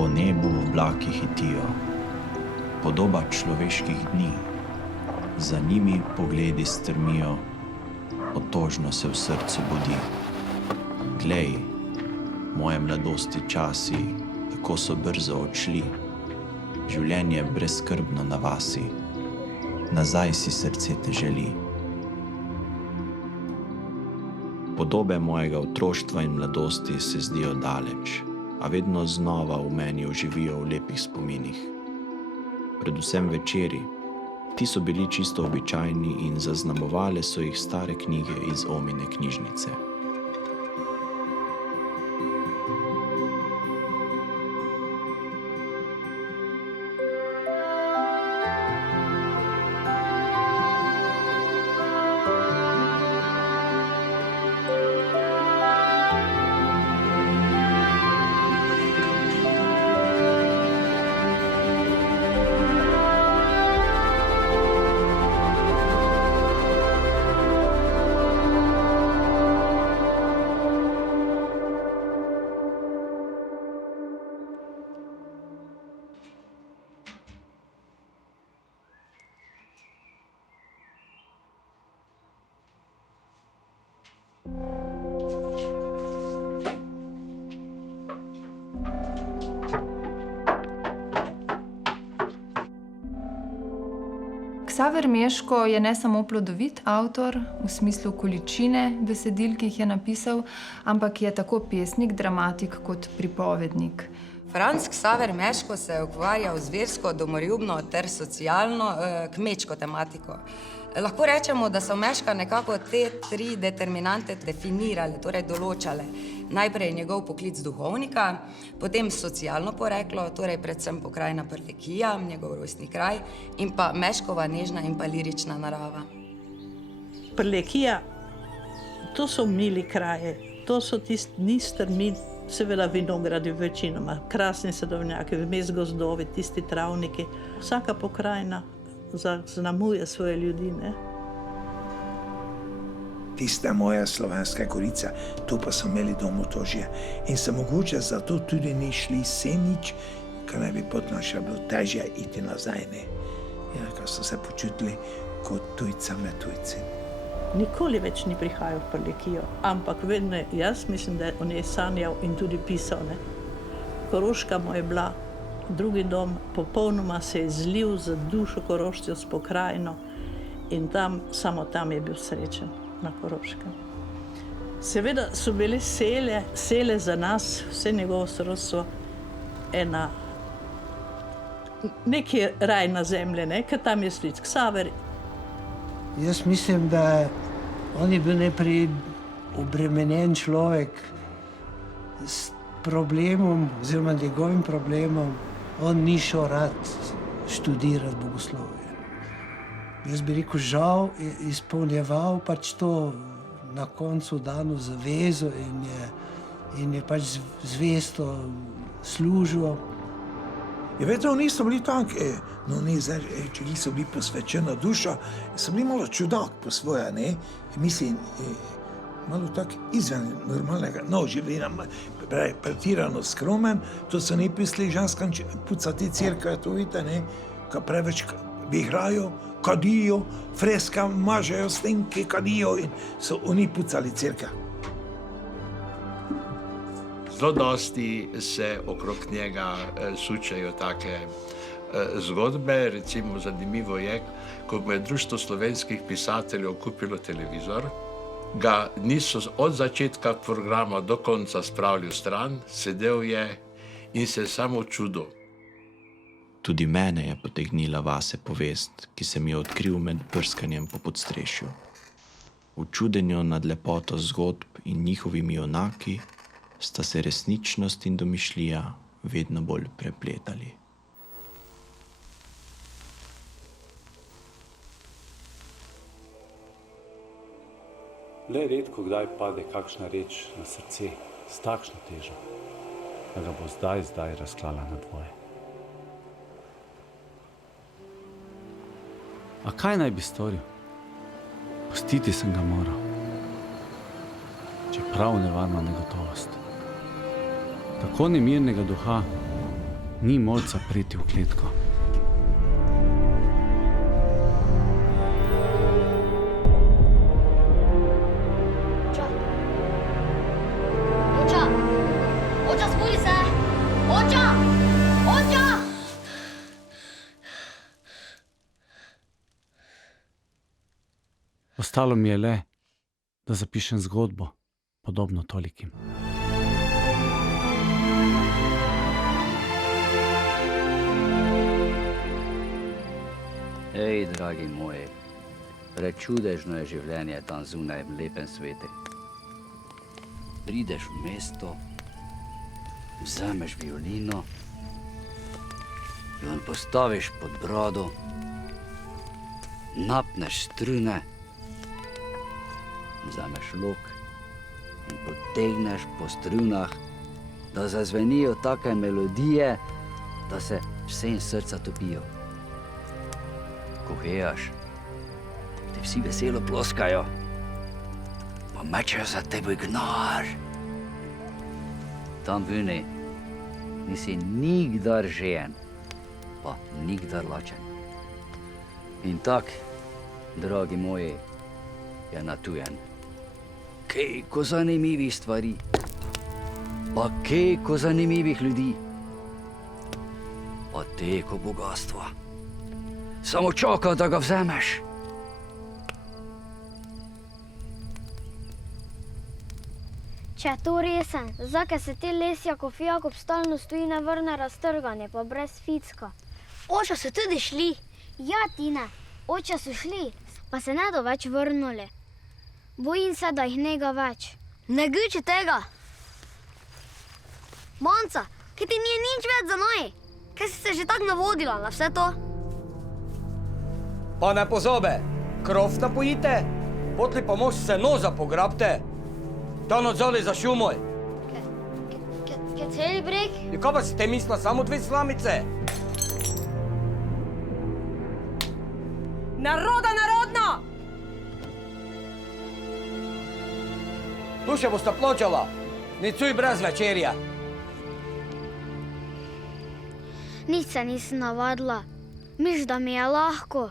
Po nebu oblaki hitijo, podoba človeških dni. Za njimi pogledi strmijo, otožno se v srcu budi. Glej, moje mladosti časi, tako so brzo odšli. Življenje brezskrbno na vasi, nazaj si srce te želi. Podobe mojega otroštva in mladosti se zdijo daleč, a vedno znova v meni oživijo v lepih spominih. Predvsem večeri, ti so bili čisto običajni in zaznamovale so jih stare knjige iz omine knjižnice. Ksaver Meško je ne samo plodovit avtor v smislu količine besedil, ki jih je napisal, ampak je tako pesnik, dramatik kot pripovednik. Franc Ksaver Meško se je ukvarjal z versko, domoljubno ter socialno, kmečko tematiko. Lahko rečemo, da so Meška nekako te tri determinante definirale, torej določale. Najprej njegov poklic duhovnika, potem socialno poreklo, torej predvsem pokrajina Prlekija, njegov rojstni kraj, in pa Meškova nežna in pa lirična narava. Prlekija, to so mili kraje, to so tisti dni strmin, seveda vinogradi večinoma, krasni sadovnjaki, vmes gozdovi, tisti travniki. Vsaka pokrajina zaznamuje svoje ljudi, ne? Tista moja Slovenska Gorica, tu pa so imeli dom otožje. In se mogoče zato tudi ni šli senič, ker naj bi pot naša bilo težje iti nazaj, ne? Ja, ker so se počutili kot tujca med tujci. Nikoli več ni prihajal v Prlekijo, ampak vedno jaz mislim, da je o njej sanjal in tudi pisal, ne? Koroška mu je bila drugi dom, popolnoma se je zlil za dušo Korošcev s pokrajino in tam, samo tam je bil srečen, na Koroškem. Seveda so bile sele za nas, vse njegovo sorodstvo, neki raj na zemlji, ne? Ker tam je stric Ksaver. Jaz mislim, da on je bil najprej obremenjen človek s problemom, oziroma njegovim problemom. On ni šel rad študirati bogoslovje. Jaz bi rekel, žal je izpolnjeval pač to na koncu dano zavezo in je pač zvesto služil. Je vedno niso bili taki, no ne, zdaj, če niso bili posvečena duša, so bili malo čudak po svoje, ne? Mislim, malo tak izven normalnega, no, življenja, pretirano skromen, to so ne pisali ženskam pucati cerkve, to vidite, ne? Ka preveč vihrajo, kadijo, freska mažejo, stenke kadijo in so oni pucali cerkve. Zelo dosti se okrog njega sučejo take zgodbe. Recimo zanimivo je, ko mu je Društvo slovenskih pisateljev kupilo televizor, ga niso od začetka programa do konca spravili v stran, sedel je in se samo čudil. Tudi mene je potegnila vase povest, ki sem jo odkril med brskanjem po podstrešju. V čudenju nad lepoto zgodb in njihovimi junaki sta se resničnost in domišljija vedno bolj prepletali. Le redko kdaj pade kakšna reč na srce s takšno težo, da ga bo zdaj razklala na dvoje. A kaj naj bi storil? Pustiti sem ga moral. Čeprav nevarna negotovost. Tako nemirnega duha Ni moč zapreti v kletko. Oča! Oča, zbudi se! Oča! Oča! Ostalo mi je le, da zapišem zgodbo, podobno tolikim. Ej, dragi moji, prečudežno je življenje tam zunaj v lepem svetu. Prideš v mesto, vzameš violino, jo postaviš pod brado, napneš strune, vzameš lok in potegneš po strunah, da zazvenijo take melodije, da se vsem srca topijo. Ko hejaš, ti vsi veselo ploskajo, pa mečejo za teboj gnar. Tam vune nisi nikdar žejen, pa nikdar lačen. In tak, dragi moji, je natujen. Kejko zanimivih stvari, pa kejko zanimivih ljudi, pa teko bogatstva. Samo čaka, da ga vzameš. Če je to resen, zakaj se ti lesja kot Jakob stalno stoji ne vrne raztrganje, pa brez ficka? Oče so tudi šli. Ja, Tina, oče so šli, pa se ne do več vrnuli. Bojim se, da jih nega več. Ne guči tega. Manca, kaj ti nije nič več za noj? Kaj si se že tako navodila na vse to? Pa ne pozobe, krov napojite, potli pa mož se noza pograbte. Tam odzoli za šumoj. Kaj celi breg? Ja, kaj pa si te mislila, samo 2 slamice? Naroda, narodno! Tu še bosta pločala, nicuj brez večerja. Nič se nisem navadila. Miš, da mi je lahko.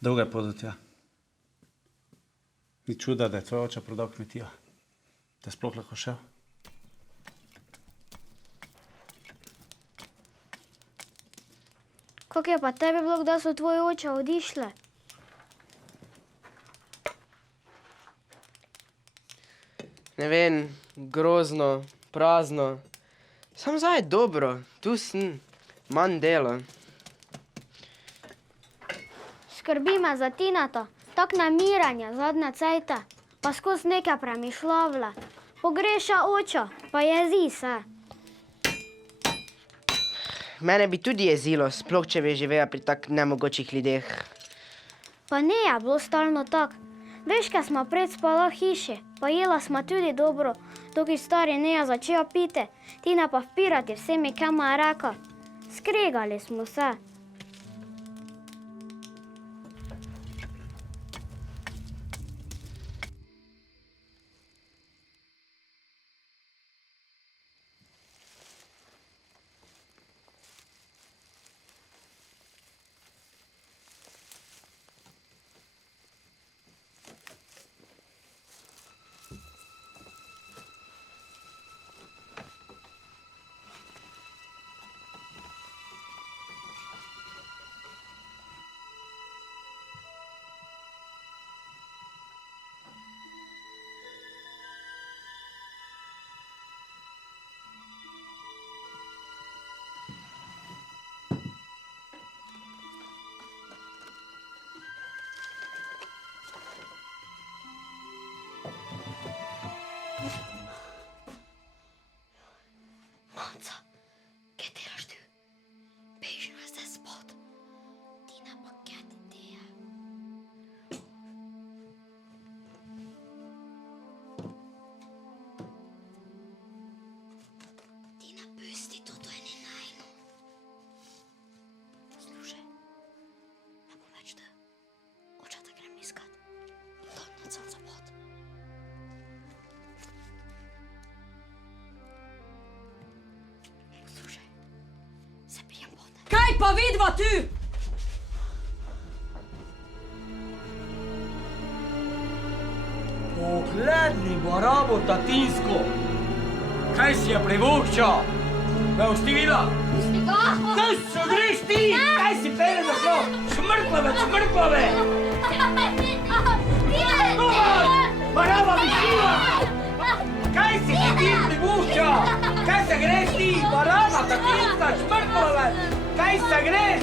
Dolga je pot do tja. Ni čuda, da je tvoj oče prodal kmetijo. Da je sploh lahko šel. Kako je pa tebi bilo, da so tvoji oče odišle? Ne vem, grozno, prazno. Sam zdaj je dobro, tu sem, manj dela. Skrbi me za Tinato, tak namiranja zadnja cajta, pa skozi nekaj premišljavlja. Pogreša oča, pa jezi se. Mene bi tudi jezilo, sploh če bi živela pri tak nemogočih ljudeh. Pa ne je bilo stalno tak. Veš, kaj smo pred spala v hiši, pa jela smo tudi dobro, dokaj stari ne je začela piti, Tina pa vpirati vsemi, kaj mu je rekel. Skregali smo se. pa vidva tu? Pogledni barabo tatinsko. Kaj si je privošča? Me bosti videla? Kaj se greš ti? Kaj si pere za šlo? Šmrklave, šmrklave! Baraba višila! Kaj si ti privošča? Kaj se greš ti? Baraba tatinska, šmrklave! Kaj se greš?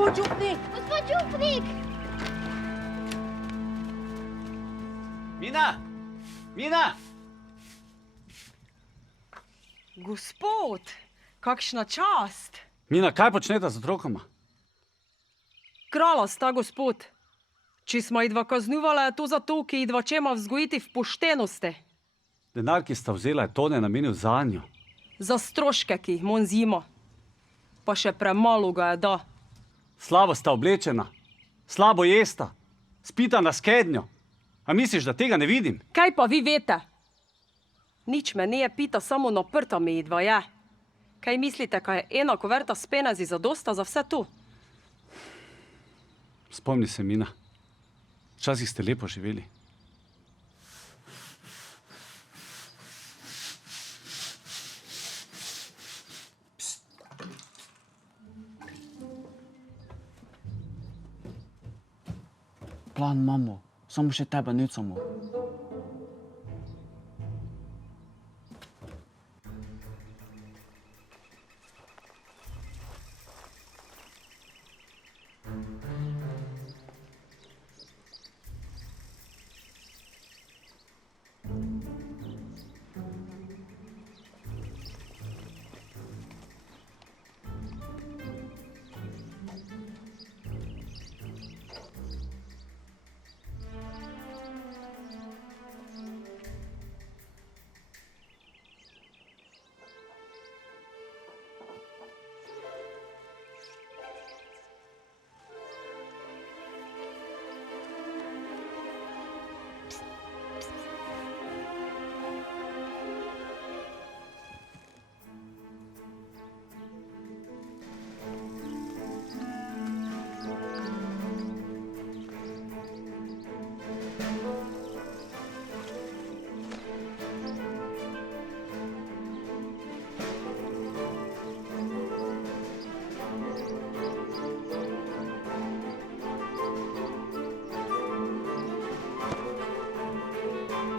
Gospod župnik! Gospod župnik! Mina! Mina! Gospod, kakšna čast! Mina, kaj počnete z otrokoma? Krala sta, gospod. Če smo jih dva kaznovala, je to zato, ki jih dva čema vzgojiti v poštenosti. Denar, ki sta vzela, je Tone namenil zanjo. Za stroške, ki jih mon zimo. Pa še premalo ga je da. Slabo sta oblečena, slabo jesta, spita na skednjo. A misliš, da tega ne vidim? Kaj pa vi veste? Nič me nije pita, samo naprta mi jih dva je. Kaj mislite, kaj je ena kuverta s penezi zadosta za vse to? Spomni se, Mina. Včasih ste lepo živeli. Plan imamo, samo še tebe nicamo.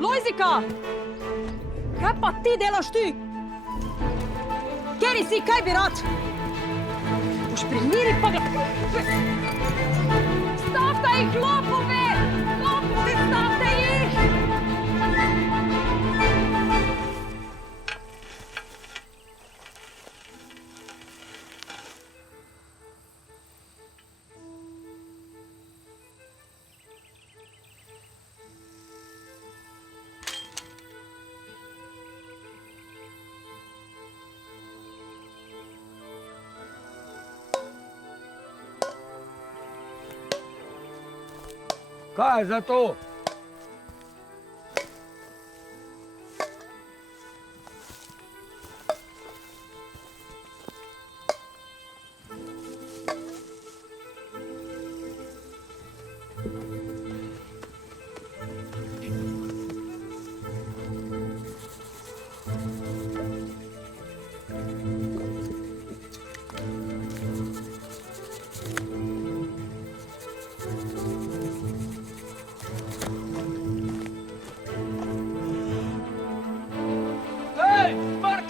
Lojzika! Kaj pa ti delaš tu? Kjeri si, kaj bi rad? Boš pri miri pa Stavte jih, lopove! Lopovi, stavte jih! Kaj je za to?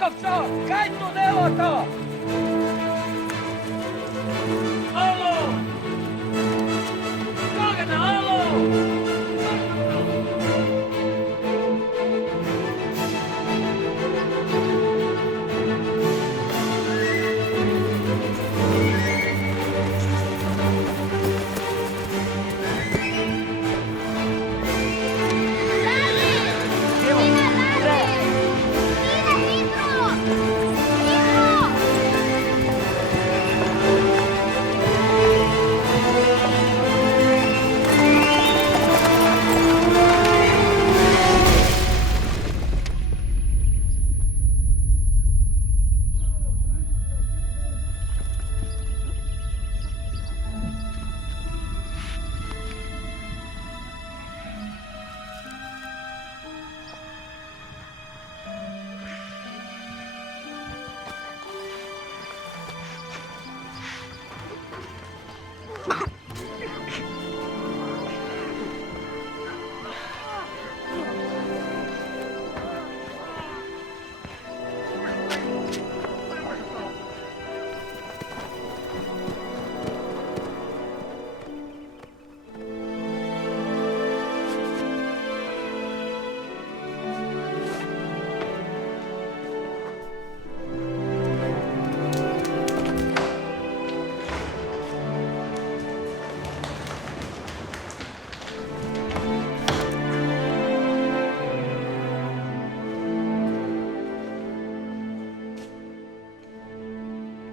Zlikovca, kaj to delata? Alo! Kagane, alo!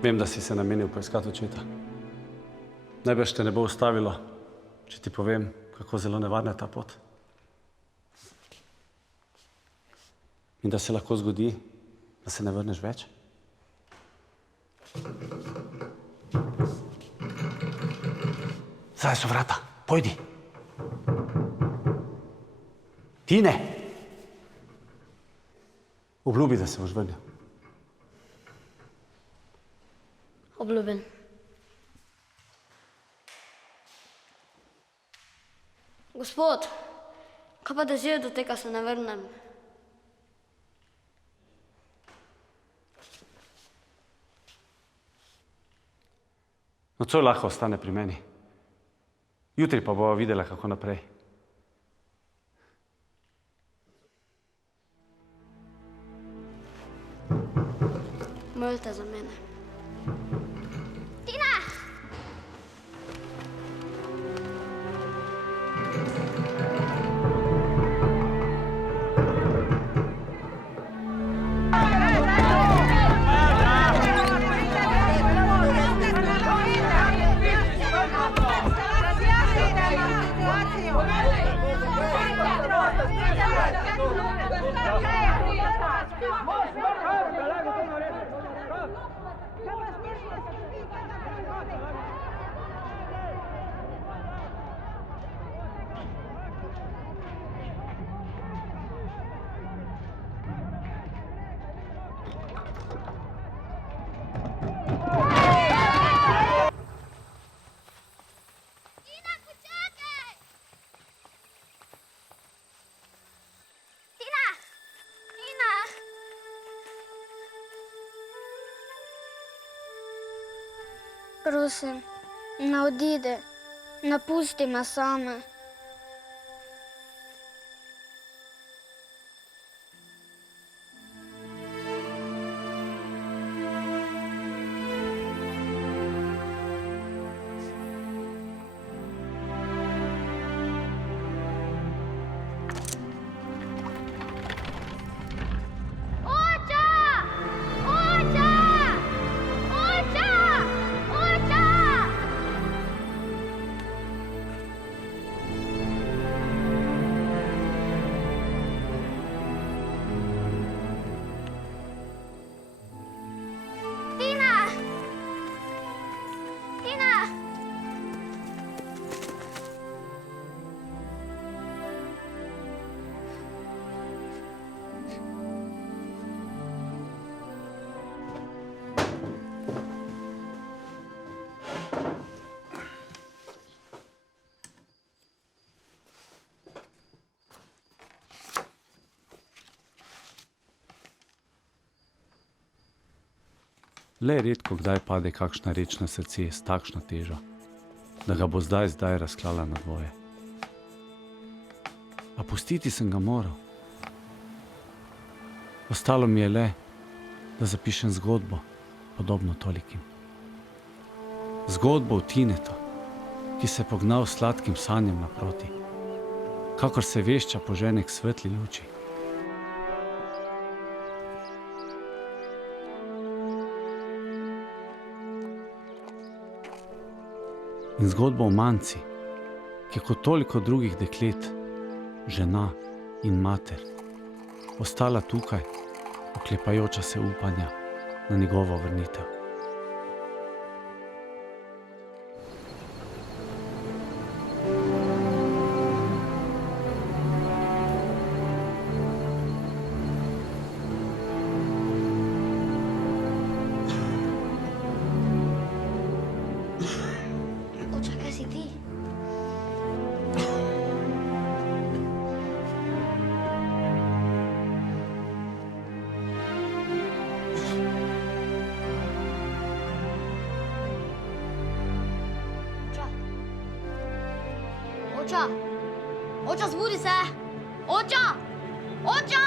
Vem, da si se namenil poiskati očeta. Najbrž te ne bo ustavilo, če ti povem, kako zelo nevarna je ta pot. In da se lahko zgodi, da se ne vrneš več. Zdaj so vrata, pojdi. Tine! Obljubi, da se boš vrnil. Obljubim. Gospod, kaj pa da že do tega se ne vrnem? Nocoj lahko ostane pri meni. Jutri pa bova videla, kako naprej. Molite za mene. Prosim, ne odidi, ne pusti me same. Le redko kdaj pade kakšna reč na srce s takšno težo, da ga bo zdaj razklala na dvoje. A pustiti sem ga moral. Ostalo mi je le, da zapišem zgodbo, podobno tolikim. Zgodbo o Tinetu, ki se je pognal s sladkim sanjem naproti, kakor se vešča požene k svetli luči. In zgodbo o Manci, ki je kot toliko drugih deklet, žena in mater, ostala tukaj, oklepajoča se upanja na njegovo vrnitev. Oče, kaj si ti? Oča! Oča, zbudi se! Oča! Oča!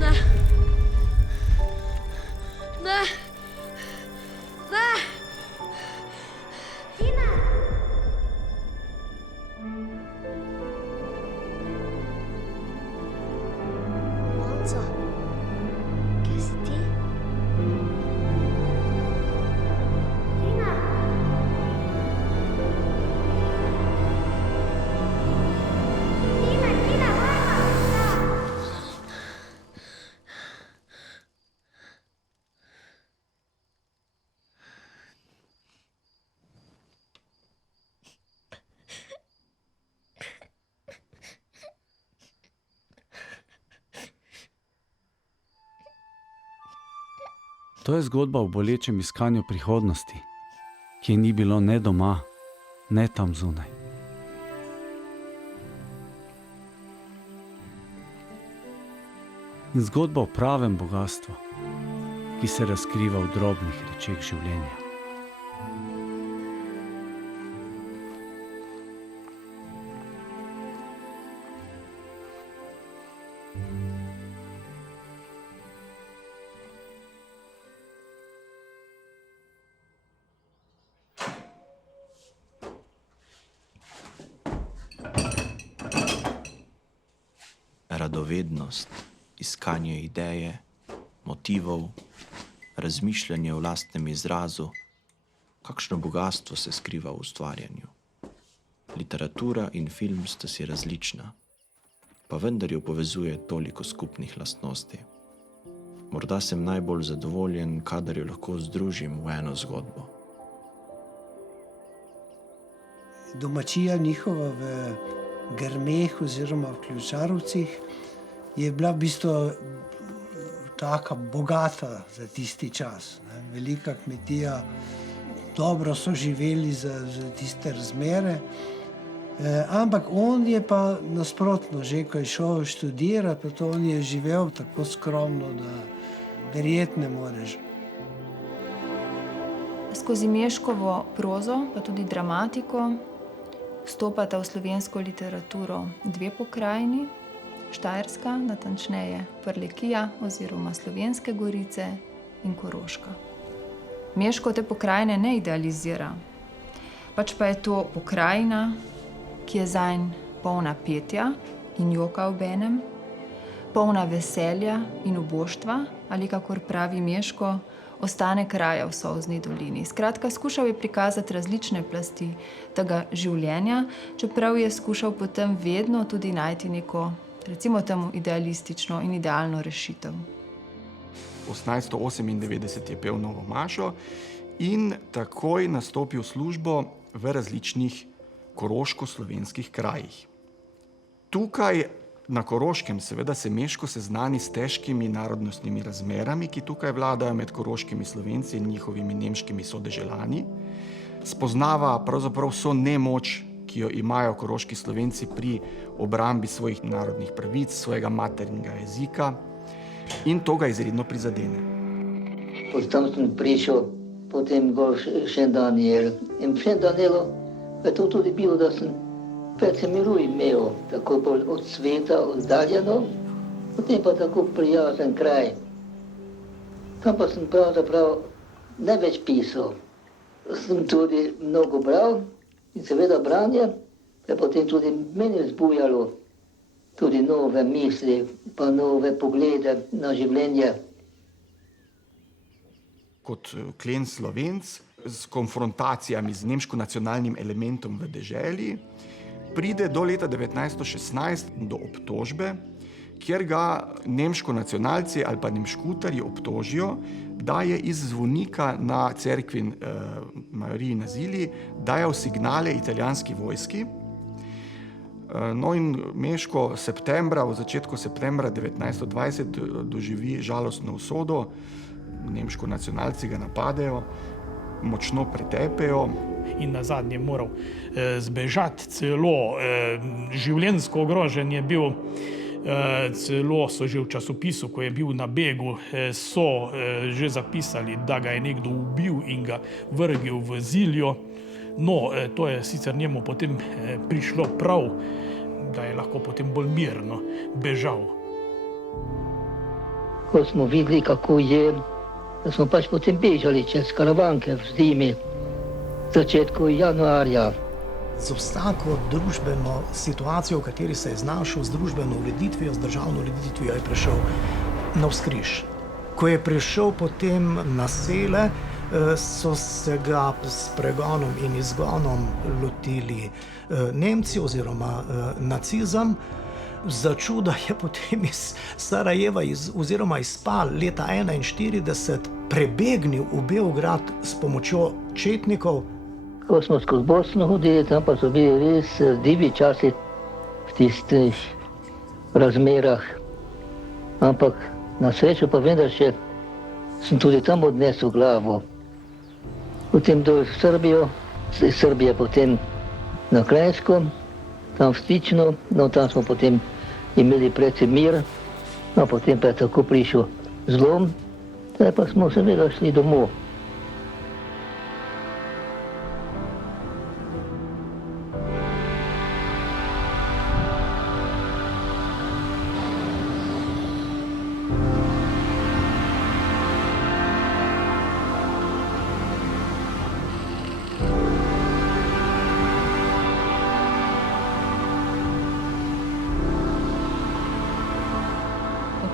Ne! Ne! Ne! Tina! Manca, kje si ti? Tina! Tina, Tina, Tina! To je zgodba o bolečem iskanju prihodnosti, ki je ni bilo ne doma, ne tam zunaj. In zgodba o pravem bogastvu, ki se razkriva v drobnih rečeh življenja. Radovednost, iskanje ideje, motivov, razmišljanje o lastnem izrazu, kakšno bogastvo se skriva v ustvarjanju. Literatura in film sta si različna, pa vendar jo povezuje toliko skupnih lastnosti. Morda sem najbolj zadovoljen, kadar jo lahko združim v eno zgodbo. Domačija njihova v Grmeh oziroma v Ključarovcih je bila v bistvu taka bogata za tisti čas. Ne. Velika kmetija, dobro so živeli za tiste razmere, ampak on je pa nasprotno, že ko je šel študirati, pa to on je živel tako skromno, da verjetno ne moreš. Skozi Meškovo prozo, pa tudi dramatiko, vstopata v slovensko literaturo dve pokrajini, Štajerska, natančneje Prlekija oziroma Slovenske Gorice in Koroška. Meško te pokrajine ne idealizira, pač pa je to pokrajina, ki je zanj polna petja in joka obenem, polna veselja in uboštva, ali kakor pravi Meško, ostane kraja v Solzni dolini. Skratka, skušal je prikazati različne plasti tega življenja, čeprav je skušal potem vedno tudi najti neko, recimo temu, idealistično in idealno rešitev. 1898 je pel Novo Mašo in takoj nastopil službo v različnih koroško-slovenskih krajih. Tukaj Na Koroškem seveda se Meško seznani s težkimi narodnostnimi razmerami, ki tukaj vladajo med koroškimi Slovenci in njihovimi nemškimi sodeželani. Spoznava pravzaprav vso nemoč, ki jo imajo koroški Slovenci pri obrambi svojih narodnih pravic, svojega maternega jezika, in to ga izredno prizadene. Tam sem prišel, potem gor še Daniel. In še Danielu je to tudi bilo, da sem precej miru imel, tako bolj od sveta oddaljeno, potem pa tako prijazen kraj. Tam pa sem pravzaprav ne več pisal. Sem tudi mnogo bral in seveda branje je potem tudi meni vzbujalo tudi nove misli, pa nove poglede na življenje. Kot klen Slovenc s konfrontacijami z nemško-nacionalnim elementom v deželi pride do leta 1916 do obtožbe, kjer ga nemško-nacionalci ali pa nemškutarji obtožijo, da je iz zvonika na cerkvi Mariji na Zilji dajal signale italijanski vojski. No in Meško v začetku septembra 1920 doživi žalostno usodo. Nemško-nacionalci ga napadejo, močno pretepejo. In nazadnje moral zbežati, celo življenjsko ogrožen je bil. Celo so že v časopisu, ko je bil na begu, so že zapisali, da ga je nekdo ubil in ga vrgel v Ziljo. No, to je sicer njemu potem prišlo prav, da je lahko potem bolj mirno bežal. Ko smo videli, kako je, da smo pač potem bežali čez Karavanke v zimi, v začetku januarja. Z vsako družbeno situacijo, v kateri se je znašel, z družbeno ureditvijo, z državno ureditvijo, je prišel navzkriž. Ko je prišel potem na sele, so se ga s pregonom in izgonom lotili Nemci oziroma nacizem. Za čuda je potem iz Sarajeva oziroma iz Spal leta 1941 prebegnil v Beograd s pomočjo četnikov. Ko smo skozi Bosno hodili, tam pa so bili res divji časi v tistih razmerah. Ampak na srečo pa vendar še sem tudi tam odnesel glavo. Potem dol v Srbijo, iz Srbije potem na Kranjsko, tam v Stično, no tam smo potem imeli precej mir, no potem pa je tako prišel zlom, zdaj pa smo seveda šli domov.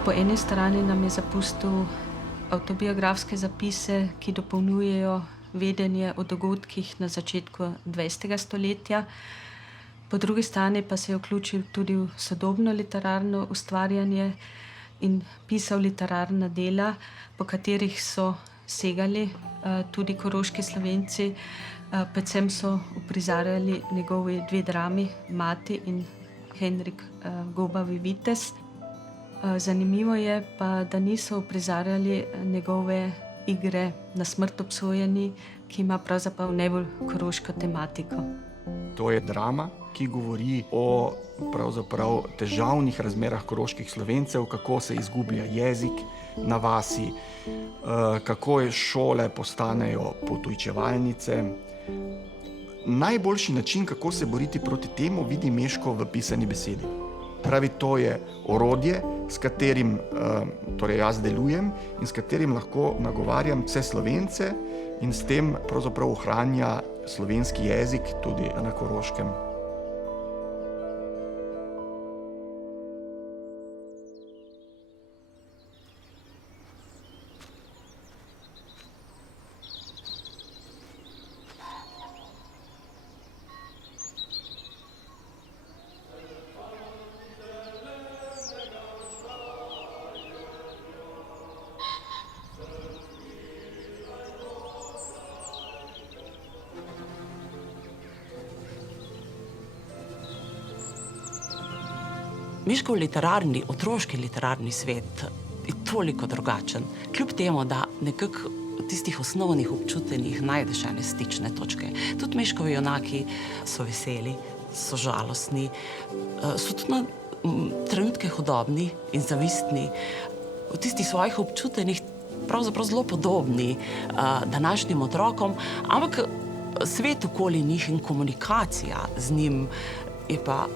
Po eni strani nam je zapustil avtobiografske zapise, ki dopolnjujejo vedenje o dogodkih na začetku 20. stoletja. Po drugi strani pa se je vključil tudi v sodobno literarno ustvarjanje in pisal literarna dela, po katerih so segali tudi koroški Slovenci. Predvsem so uprizarjali njegovi dve drami, Mati in Henrik Gobavi vitez. Zanimivo je pa, da niso uprizarjali njegove igre Na smrt obsojeni, ki ima pravzaprav najbolj koroško tematiko. To je drama, ki govori o pravzaprav težavnih razmerah koroških Slovencev, kako se izgublja jezik na vasi, kako šole postanejo potujčevalnice. Najboljši način, kako se boriti proti temu, vidi Meško v pisani besedi. Pravi, to je orodje, s katerim torej jaz delujem in s katerim lahko nagovarjam vse Slovence in s tem pravzaprav ohranja slovenski jezik tudi na Koroškem. Miškov literarni, otroški literarni svet je toliko drugačen, kljub temu, da nekako v tistih osnovnih občutenjih najdeš ene stične točke. Tudi Miškovi junaki so veseli, so žalostni, so tudi na trenutke hudobni in zavistni, v tistih svojih občutenjih pravzaprav zelo podobni današnjim otrokom, ampak svet okoli njih in komunikacija z njim je pa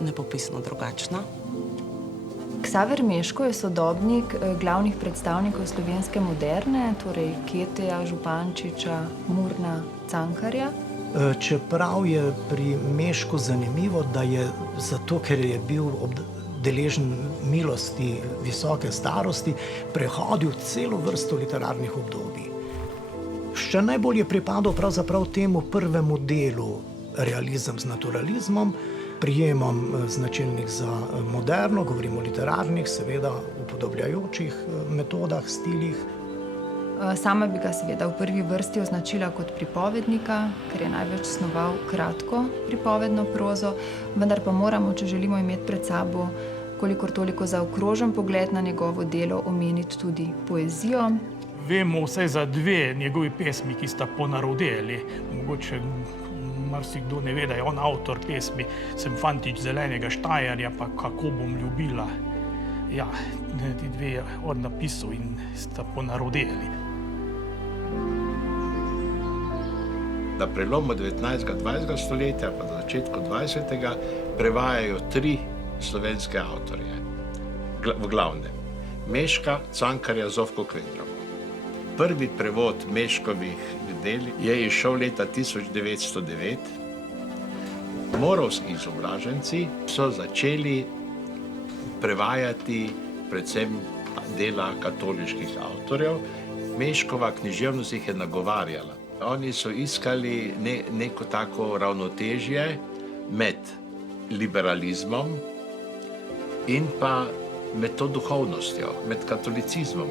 nepopisno drugačna. Ksaver Meško je sodobnik glavnih predstavnikov slovenske moderne, torej Keteja, Župančiča, Murna, Cankarja. Čeprav je pri Mešku zanimivo, da je zato, ker je bil deležen milosti visoke starosti, prehodil celo vrsto literarnih obdobij. Še najbolj je pripadal pravzaprav temu prvemu delu, realizem z naturalizmom, prijemom značilnih za moderno, govorimo o literarnih, seveda upodobljajočih metodah, stilih. Sama bi ga seveda v prvi vrsti označila kot pripovednika, ker je največ snoval kratko pripovedno prozo, vendar pa moramo, če želimo imeti pred sabo kolikor toliko zaokrožen pogled na njegovo delo, omeniti tudi poezijo. Vemo vsaj za dve njegovi pesmi, ki sta ponarodeli. Mogoče marsikdo ne ve, da je on avtor pesmi Sem fantič zelenega Štajerja, pa Kako bom ljubila. Ja, ti dve je on napisal in sta ponarodeli. Na prelomu 19. 20. stoletja pa na začetku 20. prevajajo 3 slovenske avtorje. V glavnem Meška, Cankarja, Zofko Kvendrovo. Prvi prevod Meškovih del je izšel leta 1909. Morovski izobraženci so začeli prevajati predvsem dela katoliških avtorjev. Meškova književnost jih je nagovarjala. Oni so iskali neko tako ravnotežje med liberalizmom in pa med to duhovnostjo, med katolicizmom.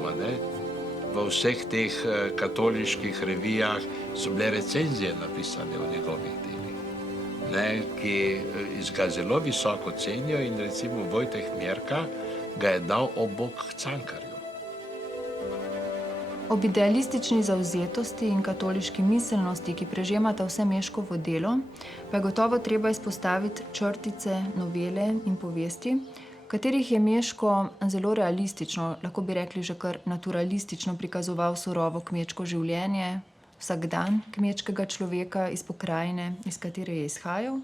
V vseh teh katoliških revijah so bile recenzije napisane o njegovih delih, ki ga zelo visoko cenijo, in recimo Vojteh Mjerka ga je dal ob bok Cankarju. Ob idealistični zavzetosti in katoliški miselnosti, ki prežemata vse Meškovo delo, pa je gotovo treba izpostaviti črtice, novele in povesti, katerih je Meško zelo realistično, lahko bi rekli že kar naturalistično prikazoval surovo kmečko življenje, vsak dan kmečkega človeka iz pokrajine, iz katere je izhajal.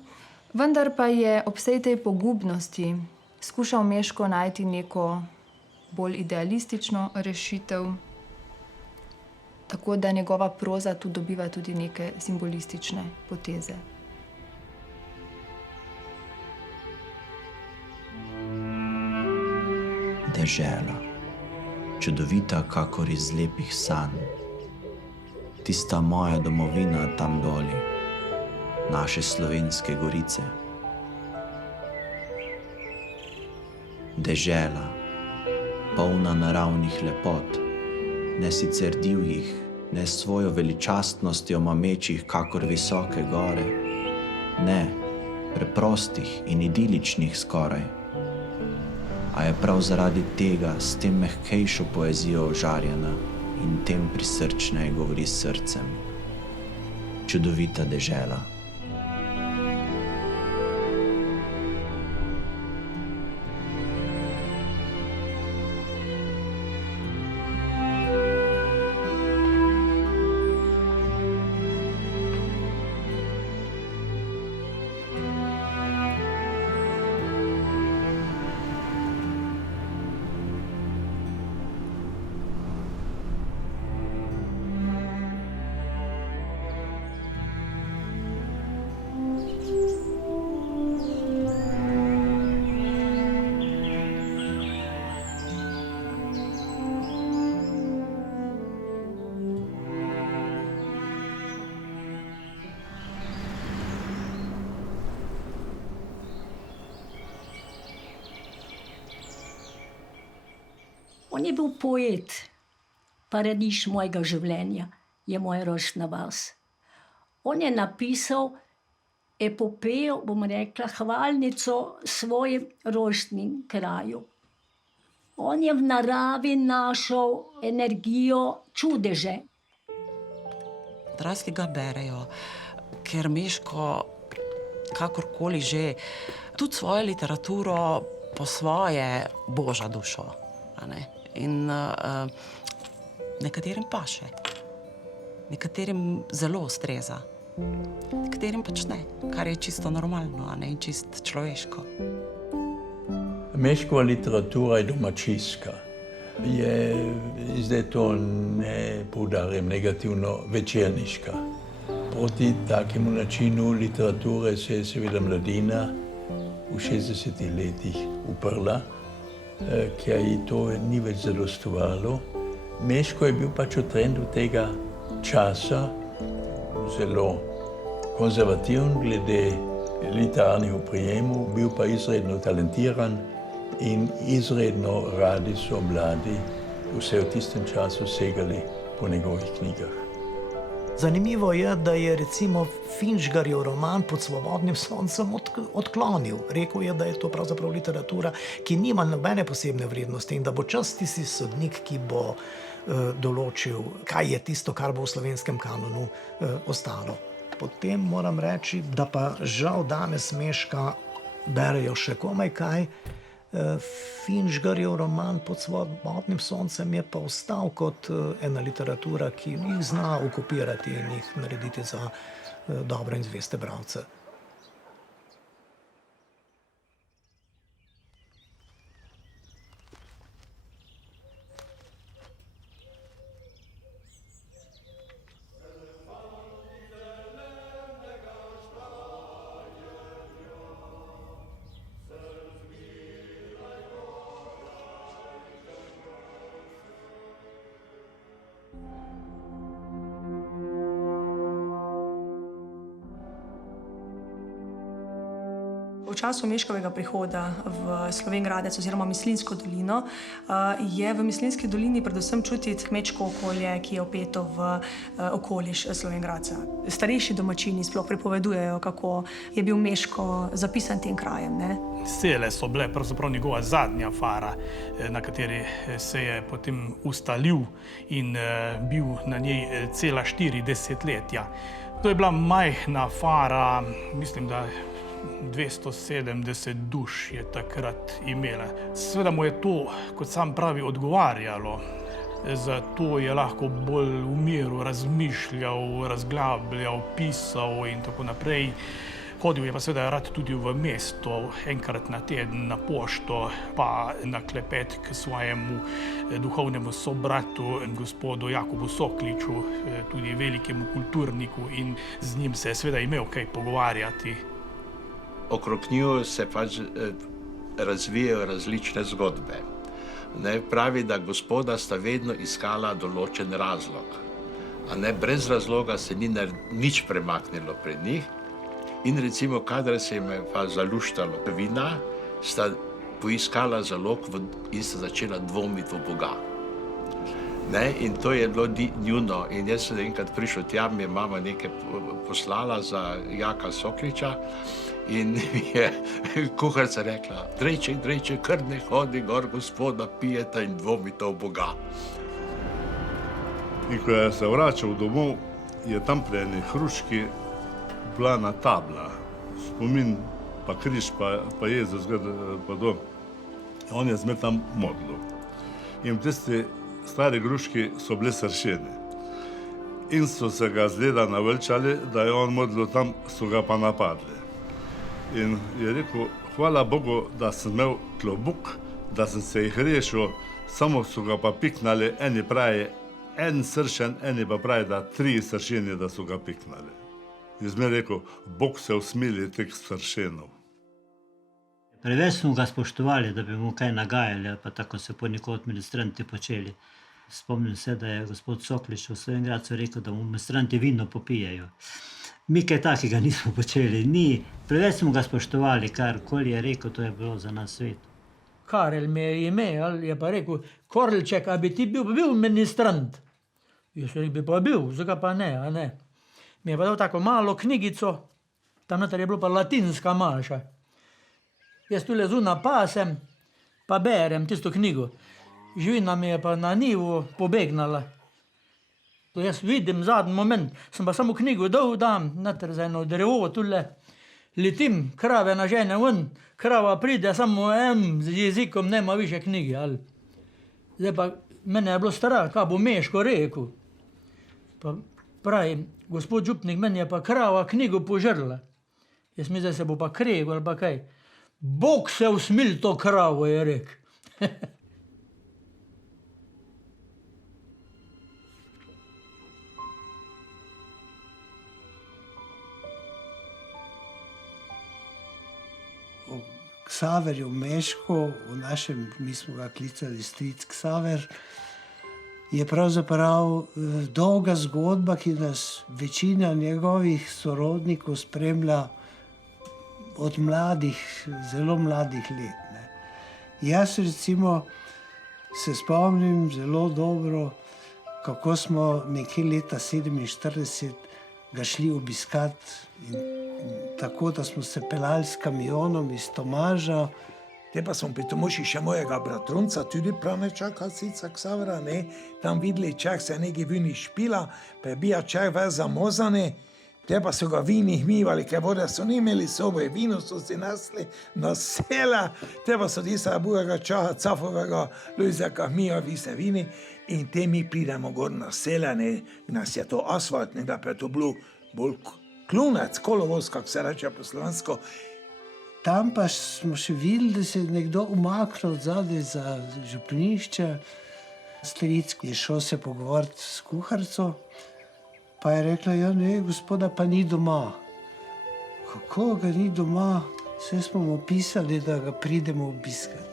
Vendar pa je ob vsej tej pogubnosti skušal Meško najti neko bolj idealistično rešitev, tako da njegova proza tu dobiva tudi neke simbolistične poteze. Dežela, čudovita kakor iz lepih sanj, tista moja domovina tam doli, naše slovenske gorice. Dežela, polna naravnih lepot, ne sicer divjih, ne s svojo veličastnostjo mamečih kakor visoke gore, ne, preprostih in idiličnih skoraj, a je prav zaradi tega s tem mehkejšo poezijo ožarjena in tem prisrčneje govori s srcem. Čudovita dežela. On je bil poet, paradiž mojega življenja, je moja rojstna vas. On je napisal epopejo, bom rekla, hvalnico svojim rojstnim kraju. On je v naravi našel energijo, čudeže. Odrasli ga berejo, ker Meško, kakorkoli že, tudi svojo literaturo po svoje boža dušo. In nekaterim paše, nekaterim zelo ustreza, nekaterim pač ne, kar je čisto normalno, in čisto človeško. Meškova literatura je domačijska. Zdaj to ne poudarjam negativno, večerniška. Proti takemu načinu literature se je seveda mladina v 60-ih letih uprla, ker ji to ni več zadostovalo. Meško je bil pač v trendu tega časa zelo konzervativen glede literarnih oprijemov, bil pa izredno talentiran in izredno radi so mladi vse v tistem času segali po njegovih knjigah. Zanimivo je, da je recimo Finžgarjev roman Pod svobodnim soncem odklonil. Rekel je, da je to pravzaprav literatura, ki nima nobene posebne vrednosti in da bo čas tisti sodnik, ki bo določil, kaj je tisto, kar bo v slovenskem kanonu ostalo. Potem moram reči, da pa žal danes Meška berejo še komaj kaj. Finžgarjev roman Pod svobodnim soncem je pa ostal kot ena literatura, ki jih zna okupirati in jih narediti za dobre in zveste bralce. V času Meškovega prihoda v Slovenj Gradec oziroma Mislinjsko dolino je v Mislinjski dolini predvsem čutiti kmečko okolje, ki je vpeto v okoliš Slovenj Gradca. Starejši domačini sploh pripovedujejo, kako je bil Meško zapisan tem krajem. Sele so bile pravzaprav njegova zadnja fara, na kateri se je potem ustalil in bil na njej cela 4 desetletja. To je bila majhna fara, mislim, da 270 duš je takrat imela. Seveda mu je to, kot sam pravi, odgovarjalo. Zato je lahko bolj v miru razmišljal, razglabljal, pisal in tako naprej. Hodil je pa seveda rad tudi v mesto, enkrat na teden na pošto, pa na klepet k svojemu duhovnemu sobratu, gospodu Jakobu Sokliču, tudi velikemu kulturniku, in z njim se je seveda imel kaj pogovarjati. Okrog njo se pač razvijajo različne zgodbe. Pravi, da gospoda sta vedno iskala določen razlog. Brez razloga se ni nič premaknilo pred njih. In recimo, kadar se jim je pa zaluštalo vina, sta poiskala zalog in sta začela dvomiti v Boga. In to je bilo njuno. In jaz sem enkrat prišel tja, mi je mama nekaj poslala za Jaka Sokliča in mi je kuharica rekla: Drejček, kar ne hodi gor, gospoda pijeta in dvomita v Boga. In ko je se vračal domov, je tam pri eni hruški bila ena tabla, spomin, pa križ, pa Jezus, pa to. On je zmer tam modlil. In v tisti stari hruški so bili sršeni. In so se ga zgleda naveličali, da je on modlil tam, so ga pa napadli. In je rekel: hvala Bogu, da sem imel klobuk, da sem se jih rešil, samo so ga pa piknali, eni pravi en sršen, eni pa pravi, da 3 sršeni, da so ga piknali. In zmer rekel: Bog se usmili teh sršenov. Preveč smo ga spoštovali, da bi mu kaj nagajali, pa tako se ponekod ministranti počeli. Spomnim se, da je gospod Soklič v Slovenj Gradcu rekel, da mu ministranti vino popijajo. Mi kaj takega nismo počeli, preveč smo ga spoštovali, karkoli je rekel, to je bilo za nas svet. Karel me je ime, je pa rekel: Korlček, a bi ti bil ministrant? Jaz bi pa bil, zakaj pa ne, a ne? Mi je pa dal tako malo knjigico, tam noter je bilo pa latinska maša. Jaz tule zunaj pasem, pa berem tisto knjigo. Živina mi je pa na nivu pobegnala. To jaz vidim zadnji moment, sem pa samo knjigo dam, noter za eno drevo tule. Letim, krave nažene ven, krava pride, samo z jezikom nema više knjige. Ali. Zdaj pa mene je bilo strah, kaj bo Meško rekel. Pa pravi, gospod župnik, meni je pa krava knjigo požrla. Jaz mislim, da se bo pa kregel ali pa kaj. Bog se usmil to kravo, je rekel. Ksaverju Meško, v našem, mi smo ga klicali stric Ksaver, je pravzaprav dolga zgodba, ki nas večina njegovih sorodnikov spremlja od mladih, zelo mladih let. Ne. Jaz recimo se spomnim zelo dobro, kako smo nekje leta 1947 ga šli obiskat in tako, da smo se peljali s kamionom iz Tomaža. Te pa smo pri Tomoši še mojega bratronca, tudi pranečaka sica Ksavra, ne, tam videli, čak se neki vini špila, pa je bija čak ves zamozane, te pa so ga vini hmivali, ker vode so ni imeli sobe, vino so si nasli na sela, te pa so tista bujega čaha cafovega Lojzeka hmivali se vini in te mi pridemo gor na sela, ne, nas je to asfalt, ne, da pa je to bilo bolj klunec, kolovoz, kak se reče po slovensko. Tam pa smo še videli, da se je nekdo umaknil zadaj za župnišče. Stric je šel se pogovoriti s kuharico, pa je rekla, ja ne, gospoda pa ni doma. Kako ga ni doma? Vse smo mu pisali, da ga pridemo obiskati.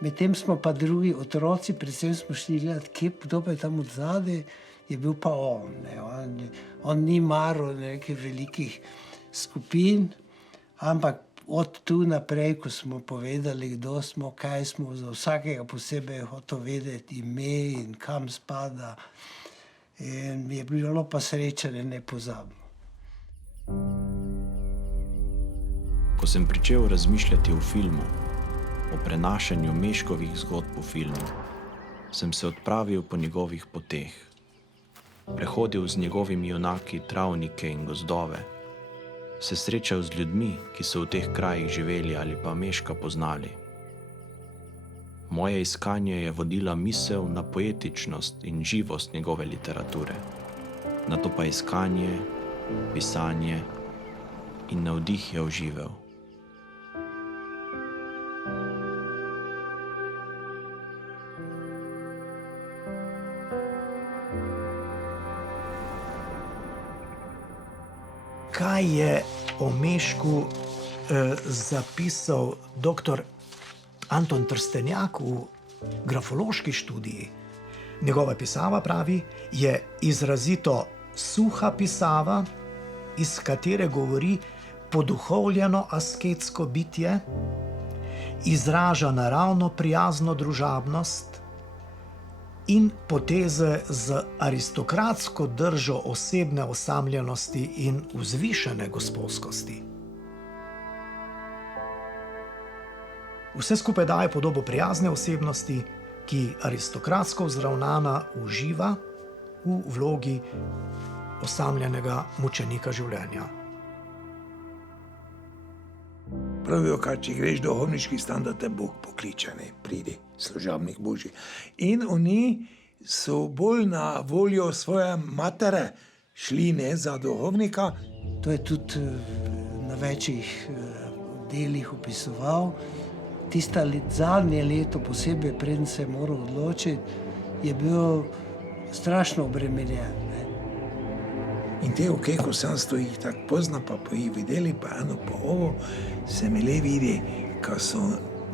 Medtem smo pa drugi otroci, predvsem smo šli gledati, kdo pa je tam od zadaj, je bil pa on. Ne. On ni maral nekih velikih skupin, ampak od tu naprej, ko smo povedali, kdo smo, kaj smo, za vsakega posebej hotel vedeti ime in kam spada. In je bilo pa srečanje nepozabno. Ko sem pričel razmišljati o filmu, o prenašanju Meškovih zgodb v filmu, sem se odpravil po njegovih poteh. Prehodil z njegovimi junaki travnike in gozdove, se srečal z ljudmi, ki so v teh krajih živeli ali pa Meška poznali. Moje iskanje je vodila misel na poetičnost in živost njegove literature, nato pa iskanje, pisanje in navdih je oživel. Kaj je o Mešku zapisal dr. Anton Trstenjak v grafološki študiji? Njegova pisava, pravi, je izrazito suha pisava, iz katere govori poduhovljeno asketsko bitje, izraža naravno prijazno družabnost in poteze z aristokratsko držo osebne osamljenosti in vzvišene gospodskosti. Vse skupaj daje podobo prijazne osebnosti, ki aristokratsko vzravnana uživa v vlogi osamljenega mučenika življenja. Pravijo, kad če greš do duhovniških stan, da te Bog pokliče, ne, pridi, služabnik Božji. In oni so bolj na voljo svoje matere šli, ne, za duhovnika. To je tudi na večjih delih opisoval. Tista zadnje leto, posebej preden se je moral odločiti, je bil strašno obremenjen. In te oke, ko sem stoji tako pozna, pa jih videli, pa eno pa ovo, se mi le vidi, ko so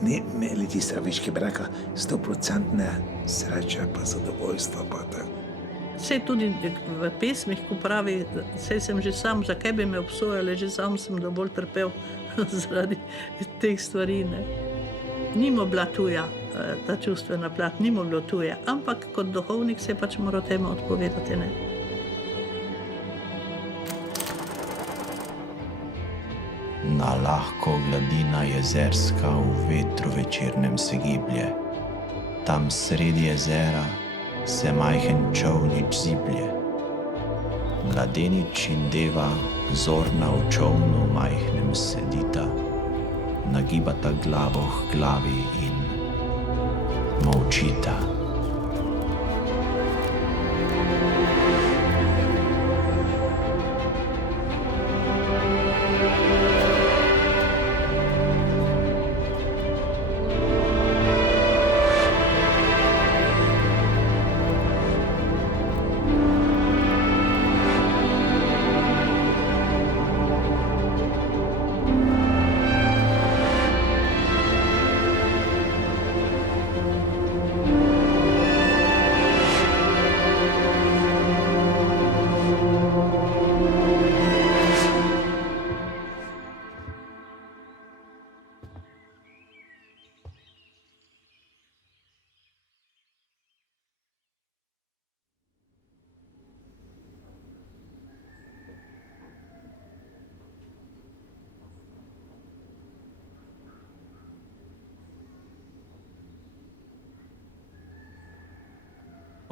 ne imeli tiste večke braka 100% sreče, pa zadovoljstva, pa tako. Vse tudi v pesmih, ko pravi, vse sem že sam, zakaj bi me obsojali, že sam sem dovolj trpel zaradi teh stvari, ne. Nimo bila tuja, ta čustvena plat, nimo bilo tuje, ampak kot duhovnik se pač mora temu odpovedati, ne. Na lahko gladina jezerska v vetru večernem se giblje. Tam sredi jezera se majhen čolnič ziblje. Mladenič in deva zorna v čolnu majhnem sedita, nagibata glavo k glavi in molčita.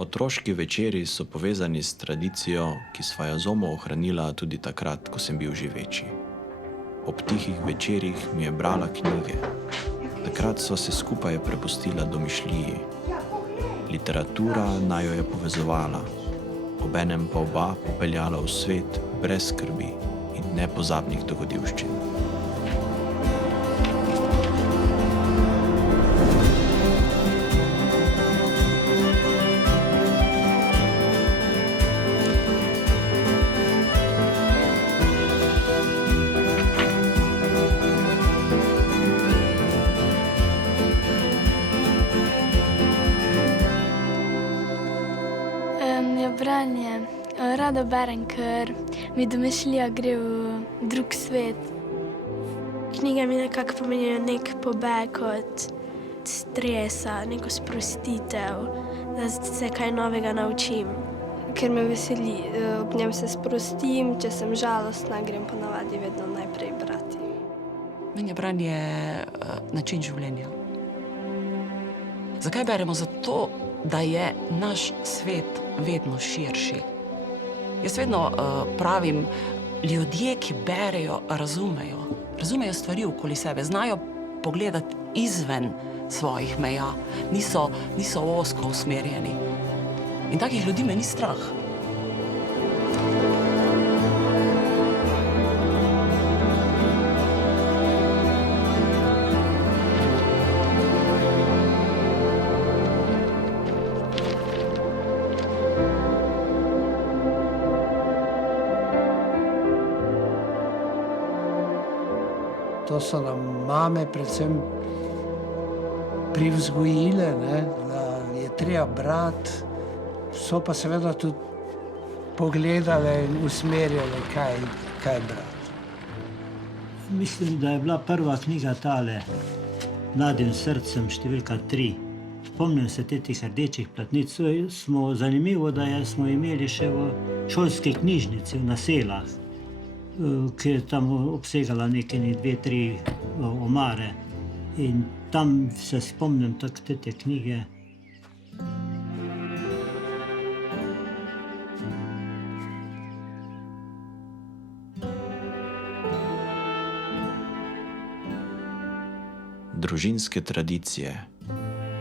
Otroški večeri so povezani s tradicijo, ki sva jo z Omo ohranila tudi takrat, ko sem bil že večji. Ob tihih večerih mi je brala knjige. Takrat sva se skupaj prepustila domišljiji. Literatura naj jo je povezovala, obenem pa oba popeljala v svet brez skrbi in nepozabnih dogodivščin. Branje. Rada berem, ker mi domišljija gre v drug svet. Knjige mi nekako pomenijo nek pobeg od stresa, neko sprostitev, da se kaj novega naučim. Ker me veseli, ob njem se sprostim, če sem žalostna, grem ponavadi vedno najprej brati. Meni je branje način življenja. Zakaj beremo? Zato, da je naš svet vedno širši. Jaz vedno pravim, ljudje, ki berejo, razumejo stvari okoli sebe, znajo pogledati izven svojih meja, niso ozko usmerjeni. In takih ljudi me ni strah. To so nam mame predvsem privzgojile, da je treba brati, so pa seveda tudi pogledale in usmerjale, kaj brati. Mislim, da je bila prva knjiga tale Mladim srcem številka 3. Spomnim se teh rdečih platnic. Zanimivo, da smo imeli še v šolski knjižnici v naseljah, ki je tam obsegala nekaj 2-3 omare. In tam se spomnim tako te knjige. Družinske tradicije,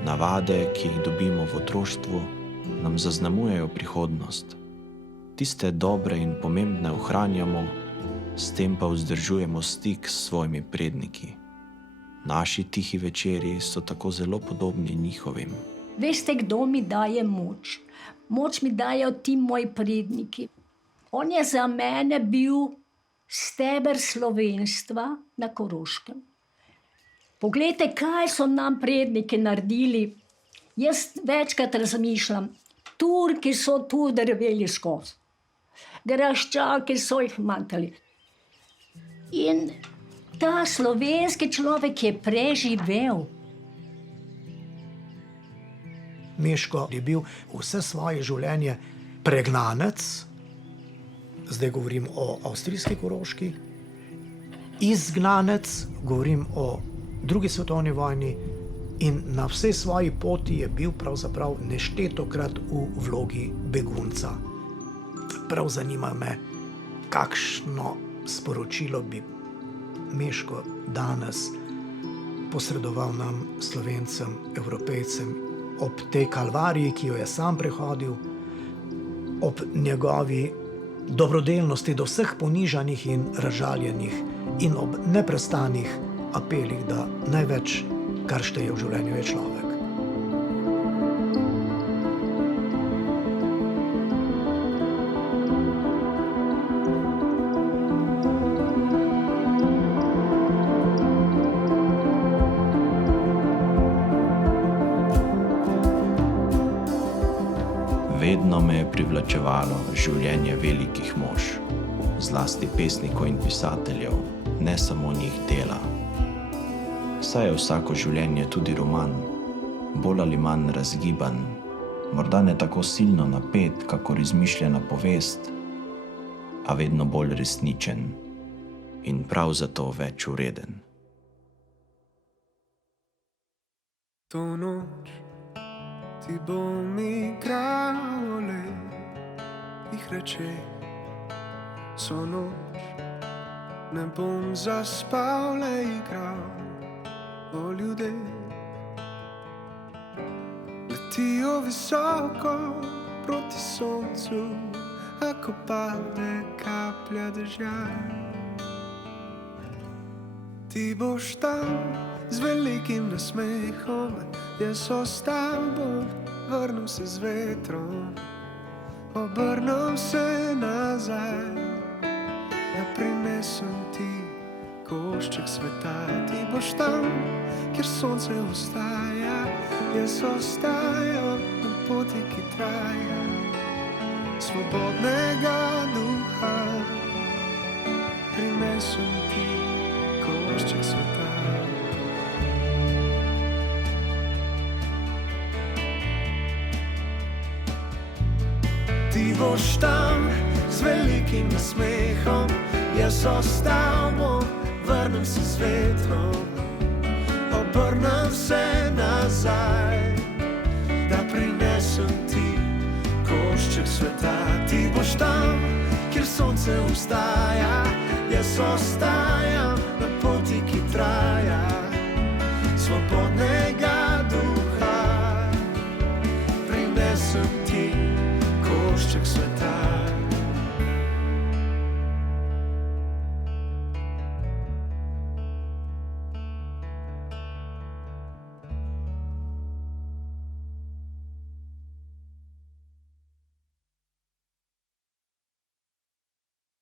navade, ki jih dobimo v otroštvu, nam zaznamujejo prihodnost. Tiste dobre in pomembne ohranjamo, s tem pa vzdržujemo stik s svojimi predniki. Naši tihi večeri so tako zelo podobni njihovim. Veste, kdo mi daje moč? Moč mi dajo ti moji predniki. On je za mene bil steber slovenstva na Koroškem. Poglejte, kaj so nam predniki naredili. Jaz večkrat razmišljam, Turki so tu drveli skozi. Graščaki so jih mantali. In ta slovenski človek je preživel. Miško je bil vse svoje življenje pregnanec, zdaj govorim o avstrijski Koroški, izgnanec, govorim o drugi svetovni vojni, in na vsej svoji poti je bil pravzaprav neštetokrat v vlogi begunca. Prav zanima me, kakšno sporočilo bi Meško danes posredoval nam, Slovencem, Evropejcem, ob tej kalvariji, ki jo je sam prehodil, ob njegovi dobrodelnosti do vseh ponižanih in razžaljenih in ob neprestanih apelih, da največ, kar šteje v življenju, je človek. Vedno me je privlačevalo življenje velikih mož, zlasti pesnikov in pisateljev, ne samo njih dela. Saj je vsako življenje tudi roman, bolj ali manj razgiban, morda ne tako silno napet, kakor izmišljena povest, a vedno bolj resničen in prav zato več vreden. To noč ti bom igral lepih reči, so noč ne bom zaspal, le igral o ljudeh. Letijo visoko proti soncu, ako pade kaplja dežja. Ti boš tam z velikim nasmehom, jaz ostal bom, vrnem se z vetrom, obrnem se nazaj, ja prinesem ti košček sveta. Ti boš tam, kjer sonce vstaja, jaz ostajam na poti, ki traja, svobodnega duha, prinesem ti košček sveta. Ti boš tam z velikim nasmehom, jaz ostal bom, vrnem se z vetrom, obrnem se nazaj, da prinesem ti košček sveta. Ti boš tam, kjer sonce vstaja, jaz ostajam na poti, ki traja,